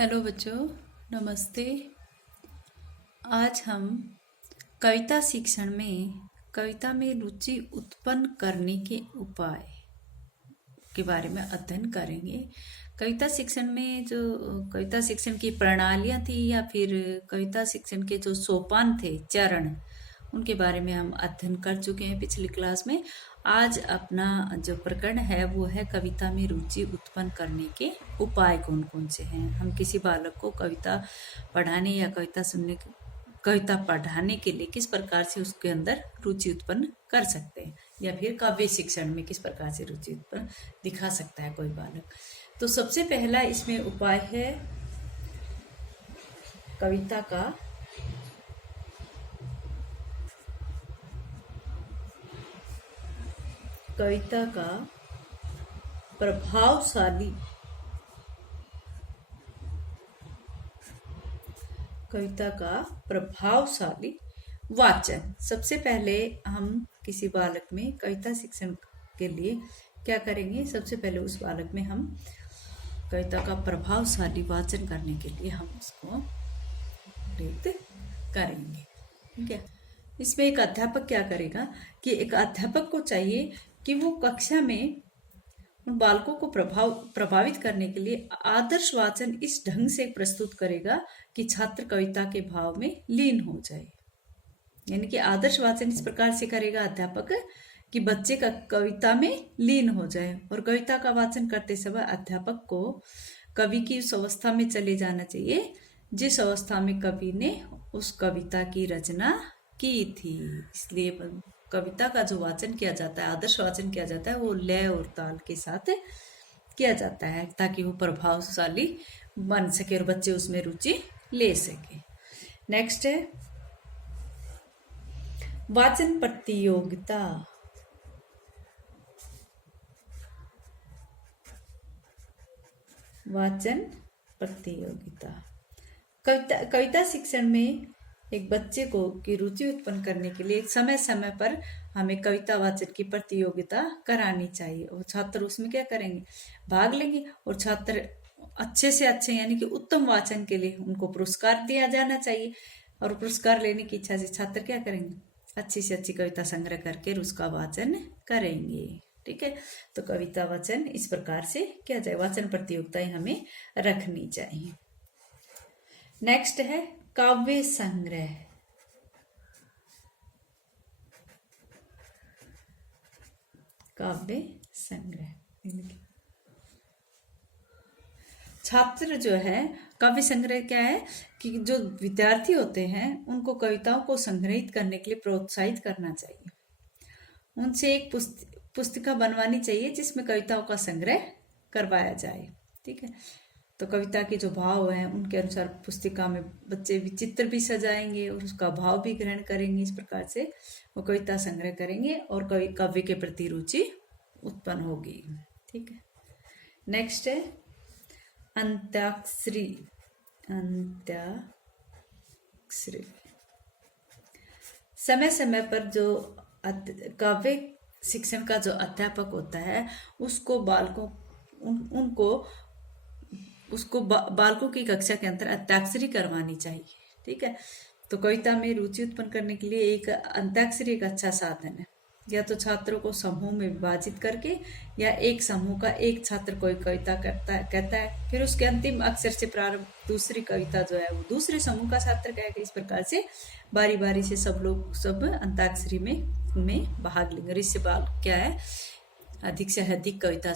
Hello बच्चों, नमस्ते। आज हम कविता शिक्षण में कविता में रुचि उत्पन्न करने के उपाय के बारे में अध्ययन करेंगे। कविता शिक्षण में जो कविता शिक्षण की प्रणालियाँ थी या फिर कविता शिक्षण के जो सोपान थे, चरण, उनके बारे में हम अध्ययन कर चुके हैं पिछली क्लास में। आज अपना जो प्रकरण है वो है कविता में रुचि उत्पन्न करने के उपाय कौन कौन से हैं। हम किसी बालक को कविता पढ़ाने या कविता पढ़ाने के लिए किस प्रकार से उसके अंदर रुचि उत्पन्न कर सकते हैं, या फिर काव्य शिक्षण में किस प्रकार से रुचि उत्पन्न दिखा सकता है कोई बालक। तो सबसे पहला इसमें उपाय है कविता का प्रभावशाली वाचन। सबसे पहले हम किसी बालक में कविता शिक्षण के लिए क्या करेंगे, सबसे पहले उस बालक में हम कविता का प्रभावशाली वाचन करने के लिए हम उसको प्रेरित करेंगे। ठीक है। इसमें एक अध्यापक क्या करेगा कि एक अध्यापक को चाहिए कि वो कक्षा में उन बालकों को प्रभावित करने के लिए आदर्श वाचन इस ढंग से प्रस्तुत करेगा कि छात्र कविता के भाव में लीन हो जाए। यानी कि आदर्श वाचन इस प्रकार से करेगा अध्यापक कि बच्चे का कविता में लीन हो जाए। और कविता का वाचन करते समय अध्यापक को कवि की उस अवस्था में चले जाना चाहिए जिस अवस्था में कवि ने उस कविता की रचना की थी। इसलिए कविता का जो वाचन किया जाता है, आदर्श वाचन किया जाता है, वो लय और ताल के साथ किया जाता है ताकि वो प्रभावशाली बन सके और बच्चे उसमें रुचि ले सके। नेक्स्ट है वाचन प्रतियोगिता। कविता शिक्षण में एक बच्चे को की रुचि उत्पन्न करने के लिए समय समय पर हमें कविता वाचन की प्रतियोगिता करानी चाहिए। और छात्र उसमें क्या करेंगे, भाग लेंगे। और छात्र अच्छे से अच्छे यानी कि उत्तम वाचन के लिए उनको पुरस्कार दिया जाना चाहिए। और पुरस्कार लेने की इच्छा से छात्र क्या करेंगे, अच्छी से अच्छी कविता संग्रह करके उसका वाचन करेंगे। ठीक है। तो कविता वाचन इस प्रकार से किया जाए, वाचन प्रतियोगिताएं हमें रखनी चाहिए। नेक्स्ट है काव्य संग्रह। छात्र जो है, काव्य संग्रह क्या है कि जो विद्यार्थी होते हैं उनको कविताओं को संग्रहित करने के लिए प्रोत्साहित करना चाहिए। उनसे एक पुस्तिका बनवानी चाहिए जिसमें कविताओं का संग्रह करवाया जाए। ठीक है। तो कविता के जो भाव हैं उनके अनुसार पुस्तिका में बच्चे चित्र भी सजाएंगे और उसका भाव भी ग्रहण करेंगे। इस प्रकार से वो कविता संग्रह करेंगे और काव्य के प्रति रुचि उत्पन्न होगी। ठीक है। नेक्स्ट है अंत्याक्षरी। समय समय पर जो काव्य शिक्षण का जो अध्यापक होता है उसको बालकों की कक्षा के अंदर अंत्याक्षरी करवानी चाहिए। ठीक है। तो कविता में रुचि उत्पन्न करने के लिए एक अंत्याक्षरी एक अच्छा साधन है। या तो छात्रों को समूह में विभाजित करके, या एक समूह का एक छात्र कोई कविता कहता है, फिर उसके अंतिम अक्षर से प्रारंभ दूसरी कविता जो है वो दूसरे समूह का छात्र कहेगा। इस प्रकार से बारी बारी से सब अंताक्षरी में भाग लेंगे। और इससे बाल क्या है, अधिक से अधिक कविता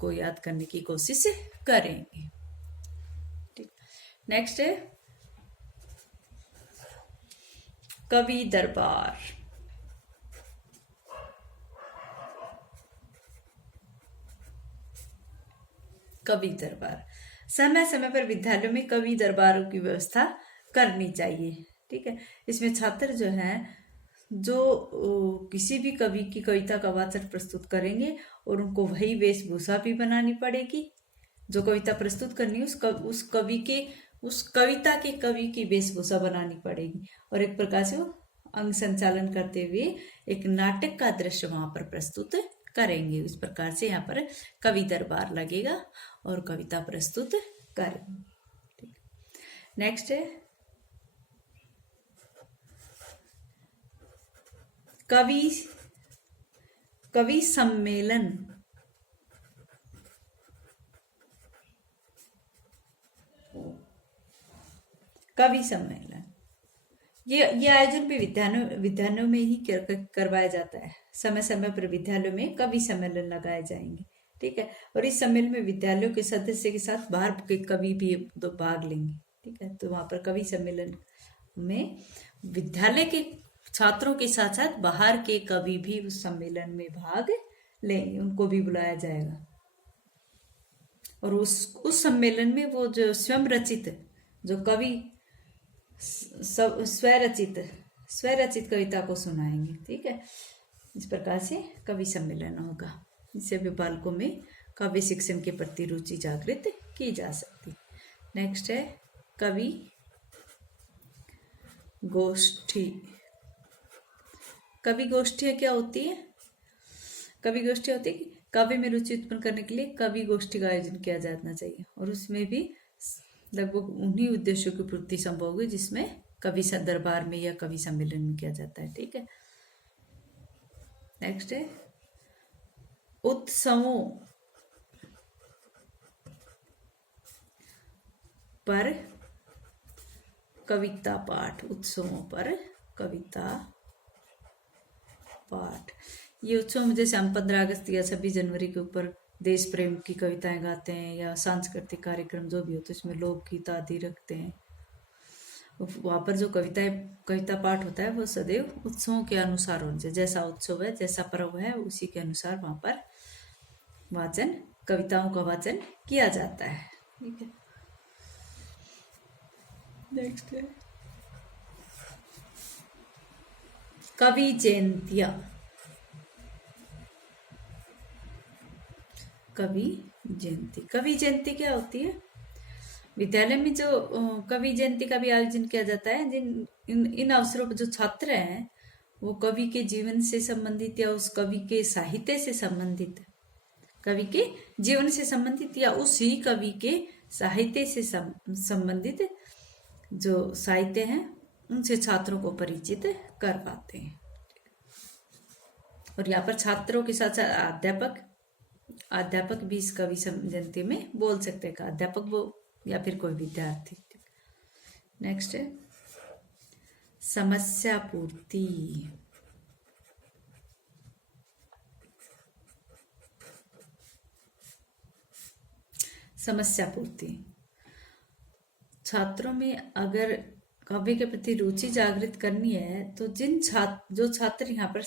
को याद करने की कोशिश करेंगे। ठीक। नेक्स्ट है कवि दरबार। समय समय पर विद्यालयों में कवि दरबारों की व्यवस्था करनी चाहिए। ठीक है। इसमें छात्र जो हैं जो किसी भी कवि की कविता का वाचन प्रस्तुत करेंगे और उनको वही वेशभूषा भी बनानी पड़ेगी जो कविता प्रस्तुत करनी है। उस कविता के कवि की वेशभूषा बनानी पड़ेगी और एक प्रकार से वो अंग संचालन करते हुए एक नाटक का दृश्य वहां पर प्रस्तुत करेंगे। इस प्रकार से यहाँ पर कवि दरबार लगेगा और कविता प्रस्तुत करेंगे। नेक्स्ट है कवि कवि सम्मेलन। कवि सम्मेलन ये आयोजन भी विद्यालयों में ही करवाया जाता है। समय समय पर विद्यालयों में कवि सम्मेलन लगाए जाएंगे, ठीक है। और इस सम्मेलन में विद्यालयों के सदस्य के साथ बाहर के कवि भी तो भाग लेंगे, ठीक है। तो वहां पर कवि सम्मेलन में विद्यालय के छात्रों के साथ साथ बाहर के कवि भी उस सम्मेलन में भाग लेंगे, उनको भी बुलाया जाएगा। और उस सम्मेलन में वो जो स्वयं रचित जो कवि स्वरचित कविता को सुनाएंगे, ठीक है। इस प्रकार से कवि सम्मेलन होगा। इससे भी बालकों में काव्य शिक्षण के प्रति रुचि जागृत की जा सकती। नेक्स्ट है कवि गोष्ठी। कवि गोष्ठी क्या होती है? कवि गोष्ठी होती है कि काव्य में रुचि उत्पन्न करने के लिए कवि गोष्ठी का आयोजन किया जाना चाहिए, और उसमें भी लगभग उन्हीं उद्देश्यों की पूर्ति संभव होगी जिसमें कवि दरबार में या कवि सम्मेलन में किया जाता है, ठीक है। नेक्स्ट है उत्सवों पर कविता पाठ। उत्सवों पर कविता पाठ। ये उत्सव में जैसे हम 15 अगस्त या 26 जनवरी के ऊपर देश प्रेम की कविताएं गाते हैं, या सांस्कृतिक कार्यक्रम जो भी हो तो इसमें लोकगीत आदि रखते हैं। वहां पर जो कविता पाठ होता है वो सदैव उत्सवों के अनुसार होना चाहिए। जैसा उत्सव है, जैसा पर्व है, उसी के अनुसार वहां पर कविताओं का वाचन किया जाता है, ठीक है। नेक्स्ट है कवि जयंतियां। कवि जयंती क्या होती है? विद्यालय में जो कवि जयंती का भी आयोजन किया जाता है। इन अवसरों पर जो छात्र हैं वो कवि के जीवन से संबंधित या उस कवि के साहित्य से संबंधित, कवि के जीवन से संबंधित या उसी कवि के साहित्य से संबंधित जो साहित्य हैं उनसे छात्रों को परिचित कर पाते हैं। और यहाँ पर छात्रों के साथ साथ अध्यापक भी इस कवि जयंती में बोल सकते हैं, अध्यापक वो या फिर कोई विद्यार्थी। नेक्स्ट है समस्या पूर्ति। समस्या पूर्ति छात्रों में अगर काव्य के प्रति रुचि जागृत करनी है तो जो छात्र यहाँ पर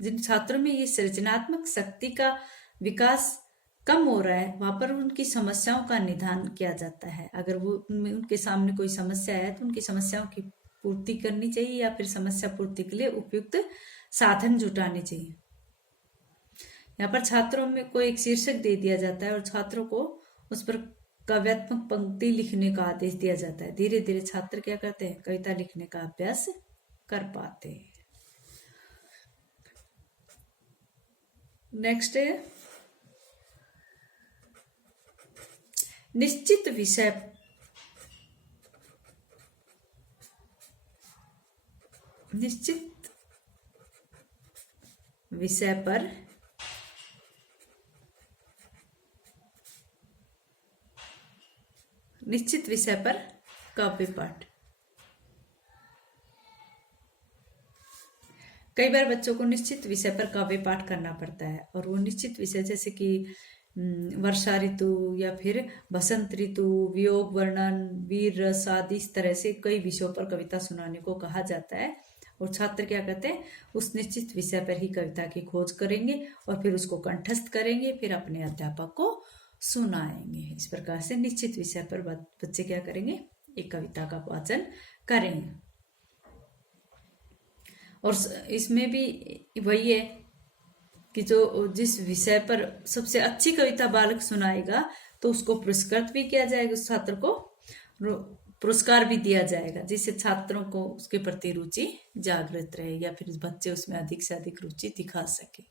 जिन छात्रों में ये सृजनात्मक शक्ति का विकास कम हो रहा है वहां पर उनकी समस्याओं का निदान किया जाता है। अगर वो उनके सामने कोई समस्या है तो उनकी समस्याओं की पूर्ति करनी चाहिए या फिर समस्या पूर्ति के लिए उपयुक्त साधन जुटाने चाहिए। यहाँ पर छात्रों में कोई एक शीर्षक दे दिया जाता है और छात्रों को उस पर काव्यात्मक पंक्ति लिखने का आदेश दिया जाता है। धीरे धीरे छात्र क्या करते हैं, कविता लिखने का अभ्यास कर पाते हैं। नेक्स्ट है निश्चित विषय पर काव्य पाठ। कई बार बच्चों को निश्चित विषय पर काव्य पाठ करना पड़ता है, और वो निश्चित विषय जैसे कि वर्षा ऋतु या फिर बसंत ऋतु, वियोग वर्णन, वीर रस आदि, इस तरह से कई विषयों पर कविता सुनाने को कहा जाता है। और छात्र क्या करते हैं, उस निश्चित विषय पर ही कविता की खोज करेंगे और फिर उसको कंठस्थ करेंगे, फिर अपने अध्यापक को सुनाएंगे। इस प्रकार से निश्चित विषय पर बच्चे क्या करेंगे, एक कविता का वाचन करेंगे। और इसमें भी वही है कि जो जिस विषय पर सबसे अच्छी कविता बालक सुनाएगा तो उसको पुरस्कृत भी किया जाएगा, उस छात्र को पुरस्कार भी दिया जाएगा, जिससे छात्रों को उसके प्रति रुचि जागृत रहे या फिर बच्चे उसमें अधिक से अधिक रुचि दिखा सके।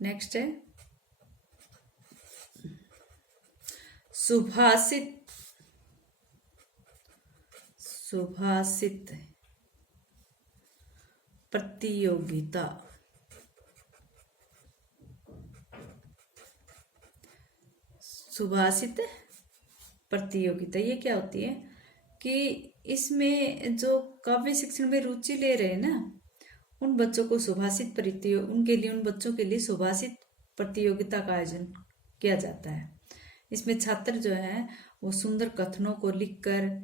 नेक्स्ट है सुभाषित सुभाषित प्रतियोगिता। सुभाषित प्रतियोगिता ये क्या होती है कि इसमें जो काव्य शिक्षण में रुचि ले रहे हैं ना, उन बच्चों को उनके लिए, उन बच्चों के लिए सुभाषित प्रतियोगिता का आयोजन किया जाता है। इसमें छात्र जो है वो सुंदर कथनों को लिखकर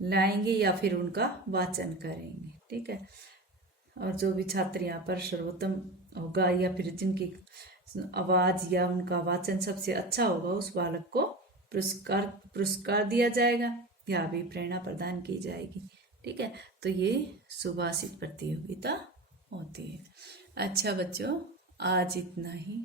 लाएंगे या फिर उनका वाचन करेंगे। ठीक है, और जो भी छात्र यहाँ पर सर्वोत्तम होगा या फिर जिनकी आवाज या उनका वाचन सबसे अच्छा होगा, उस बालक को पुरस्कार दिया जाएगा या भी प्रेरणा प्रदान की जाएगी। ठीक है, तो ये सुभाषित प्रतियोगिता होती है। अच्छा बच्चों, आज इतना ही।